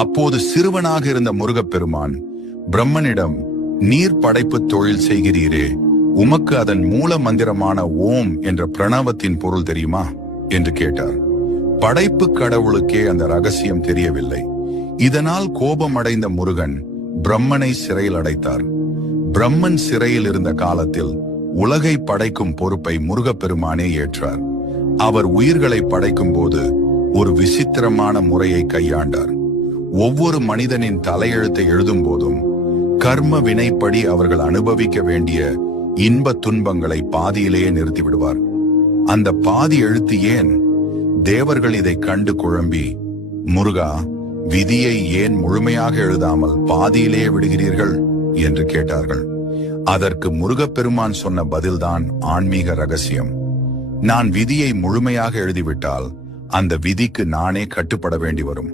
அப்போது சிறுவனாக இருந்த முருகப்பெருமான் பிரம்மனிடம், நீர் படைப்பு தொழில் செய்கிறீரே, உமக்கு அதன் மூல மந்திரமான ஓம் என்ற பிரணவத்தின் பொருள் தெரியுமா என்று கேட்டார். படைப்பு கடவுளுக்கே அந்த ரகசியம் தெரியவில்லை. இதனால் கோபமடைந்த முருகன் பிரம்மனை சிறையில் அடைத்தார். பிரம்மன் சிறையில் இருந்த காலத்தில் உலகை படைக்கும் பொறுப்பை முருகப்பெருமானே ஏற்றார். அவர் உயிர்களை படைக்கும் போது ஒரு விசித்திரமான முறையை கையாண்டார். ஒவ்வொரு மனிதனின் தலையெழுத்தை எழுதும் போதும் கர்ம வினைப்படி அவர்கள் அனுபவிக்க வேண்டிய இன்ப துன்பங்களை பாதியிலேயே நிறுத்திவிடுவார். அந்த பாதி எழுத்து ஏன்? தேவர்கள் இதை கண்டு குழம்பி, முருகா, விதியை ஏன் முழுமையாக எழுதாமல் பாதியிலேயே விடுகிறீர்கள் என்று கேட்டார்கள். அதற்கு முருகப்பெருமான் சொன்ன பதில்தான் ஆன்மீக ரகசியம். நான் விதியை முழுமையாக எழுதிவிட்டால் அந்த விதிக்கு நானே கட்டுப்பட வேண்டி வரும்.